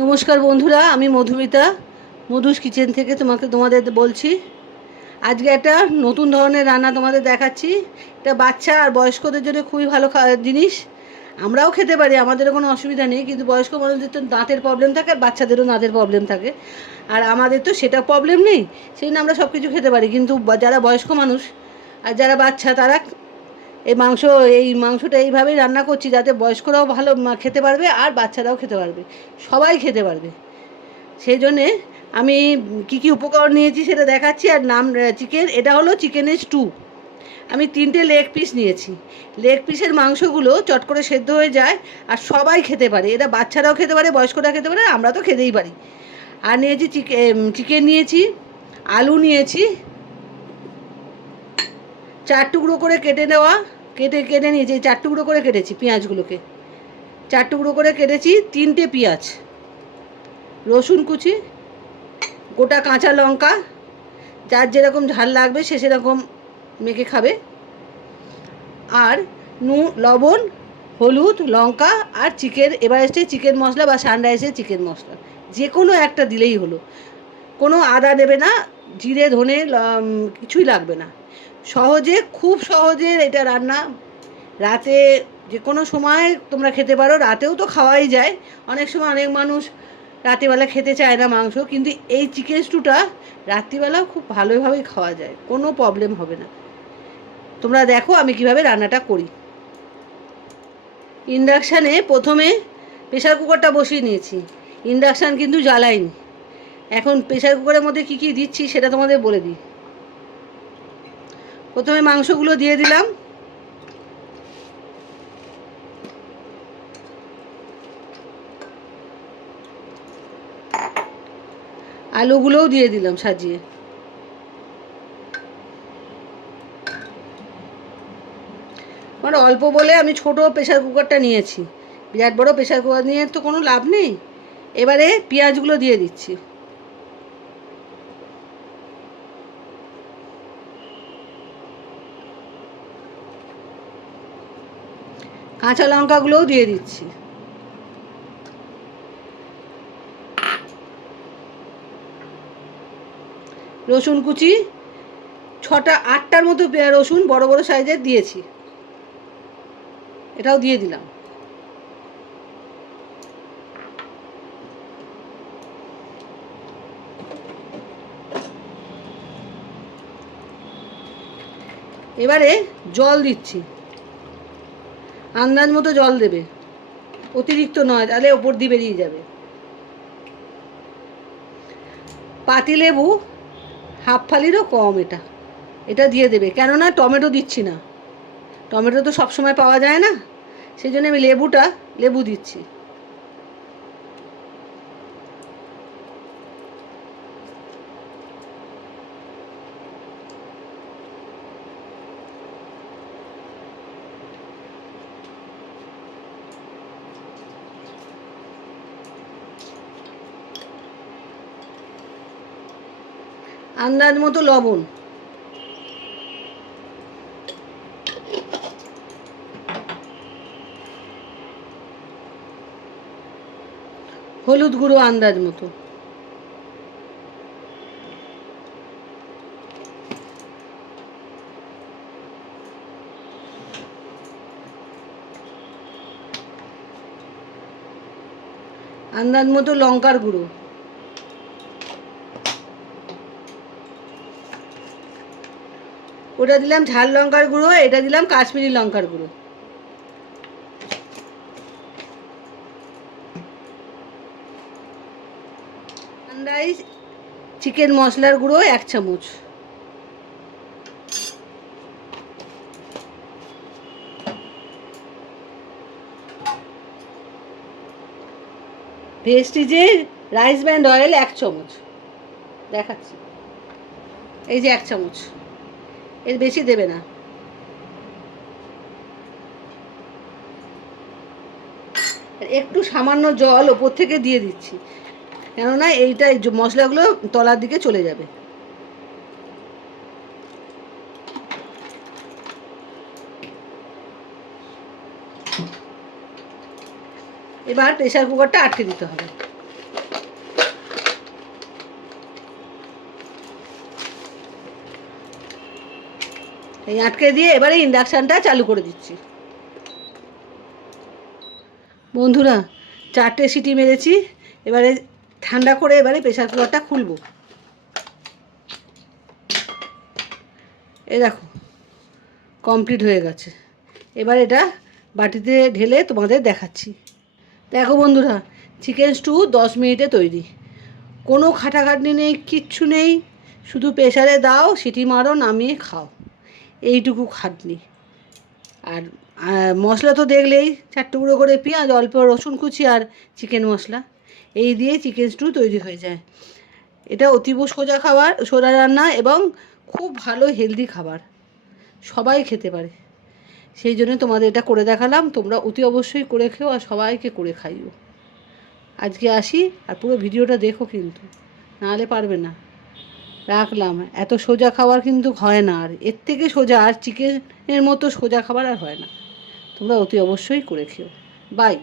নমস্কার বন্ধুরা, আমি মধুমিতা মধুস কিচেন থেকে তোমাদের বলছি। আজকে একটা নতুন ধরনের রান্না তোমাদের দেখাচ্ছি। এটা বাচ্চা আর বয়স্কদের জন্য খুবই ভালো জিনিস। আমরাও খেতে পারি, আমাদেরও কোনো অসুবিধা নেই, কিন্তু বয়স্ক মানুষদের তো দাঁতের প্রবলেম থাকে আর বাচ্চাদেরও দাঁতের প্রবলেম থাকে। আর আমাদের তো সেটা প্রবলেম নেই, সেই জন্য আমরা সব কিছু খেতে পারি। কিন্তু যারা বয়স্ক মানুষ আর যারা বাচ্চা, তারা এই মাংসটা এইভাবেই রান্না করছি যাতে বয়স্করাও ভালো খেতে পারবে আর বাচ্চারাও খেতে পারবে, সবাই খেতে পারবে। সেই জন্যে আমি কী কী উপকরণ নিয়েছি সেটা দেখাচ্ছি। আর চিকেন, এটা হলো চিকেনের স্টু। আমি 3টে লেগ পিস নিয়েছি। লেগ পিসের মাংসগুলো চট করে সেদ্ধ হয়ে যায় আর সবাই খেতে পারে। এটা বাচ্চারাও খেতে পারে, বয়স্করা খেতে পারে, আমরা তো খেতেই পারি। আর নিয়েছি চিকেন নিয়েছি, আলু নিয়েছি 4 টুকরো করে কেটে নিয়েছি। 4 টুকরো করে কেটেছি পেঁয়াজগুলোকে, 4 টুকরো করে কেটেছি। 3টে পেঁয়াজ, রসুন কুচি, গোটা কাঁচা লঙ্কা, যার যেরকম ঝাল লাগবে সে সেরকম মেখে খাবে, আর লবণ, হলুদ, লঙ্কা আর এভারেস্টের চিকেন মশলা বা সানরাইসের চিকেন মশলা, যে কোনো একটা দিলেই হলো। কোনো আদা দেবে না, জিরে ধনে কিছুই লাগবে না। খুব সহজে এটা রান্না। রাতে যে কোনো সময় তোমরা খেতে পারো, রাতেও তো খাওয়াই যায়। অনেক সময় অনেক মানুষ রাত্রিবেলা খেতে চায় না মাংস, কিন্তু এই চিকেন স্টুটা রাত্রিবেলাও খুব ভালোভাবেই খাওয়া যায়, কোনো প্রবলেম হবে না। তোমরা দেখো আমি কিভাবে রান্নাটা করি। ইন্ডাকশানে প্রথমে প্রেশার কুকারটা বসিয়ে নিয়েছি। ইন্ডাকশান কিন্তু জ্বালাইনি। এখন প্রেশার কুকারের মধ্যে কী কী দিচ্ছি সেটা তোমাদের বলে দিই। প্রথমে মাংসগুলো দিয়ে দিলাম, আলুগুলোও দিয়ে দিলাম সাজিয়ে। আমার অল্প বলে আমি ছোট প্রেশার কুকারটা নিয়েছি, বিরাট বড় প্রেশার কুকার নিয়ে তো কোনো লাভ নেই। এবারে পেঁয়াজগুলো দিয়ে দিচ্ছি, কাঁচা লঙ্কাগুলোও দিয়ে দিচ্ছি, রসুন কুচি 8টার মতো রসুন বড় বড় সাইজের দিয়েছি, এটাও দিয়ে দিলাম। এবারে জল দিচ্ছি, আন্দাজ মতো জল দেবে, অতিরিক্ত নয়, তাহলে ওপর দিয়ে বেরিয়ে যাবে। পাতিলেবু হাফ ফালিরও কম এটা দিয়ে দেবে, কেননা টমেটো দিচ্ছি না। টমেটো তো সবসময় পাওয়া যায় না, সেই জন্য আমি লেবু দিচ্ছি। আন্দাজ মতো লবণ, হলুদ গুঁড়ো আন্দাজ মতো, আন্দাজ মতো লঙ্কার গুঁড়ো, ওটা দিলাম ঝাল লঙ্কার গুঁড়ো, এটা দিলাম কাশ্মীরি লঙ্কার গুঁড়ো। সানরাইস চিকেন মশলার গুঁড়ো 1 চামচ, ভেস্টিজের রাইস ব্র্যান্ড অয়েল 1 চামচ দেখাচ্ছি, এই যে 1 চামচ, এর বেশি দেবে না। একটু সামান্য জল ওপর থেকে দিয়ে দিচ্ছি, কেননা এইটা মশলাগুলো তলার দিকে চলে যাবে। এবার প্রেশার কুকারটা আটকে দিতে হবে। এই আটকে দিয়ে এবারে ইন্ডাকশানটা চালু করে দিচ্ছি। বন্ধুরা 4টে সিটি মেরেছি, এবারে ঠান্ডা করে এবারে প্রেসার কুকারটা খুলবো। এই দেখো কমপ্লিট হয়ে গেছে। এবার এটা বাটিতে ঢেলে তোমাদের দেখাচ্ছি। দেখো বন্ধুরা, চিকেন স্টু 10 মিনিটে তৈরি। কোনো খাটাখাটনি নেই, কিচ্ছু নেই, শুধু প্রেসারে দাও, সিটি মারো, নামিয়ে খাও, এইটুকু খাটনি। আর মশলা তো দেখলেই, 4 টুকরো করে পেঁয়াজ, অল্প রসুন কুচি আর চিকেন মশলা, এই দিয়ে চিকেন স্টু তৈরি হয়ে যায়। এটা অতীব সোজা খাবার, সোজা রান্না এবং খুব ভালো হেলদি খাবার, সবাই খেতে পারে। সেই জন্য তোমাদের এটা করে দেখালাম। তোমরা অতি অবশ্যই করে খেও আর সবাইকে করে খাইও। আজকে আসি, আর পুরো ভিডিওটা দেখো কিন্তু, নাহলে পারবে না। রাখলাম। এত সোজা খাবার কিন্তু হয় না, আর এর থেকে সোজা আর চিকেনের মতো সোজা খাবার আর হয় না। তোমরা অতি অবশ্যই করে খেও। বাই।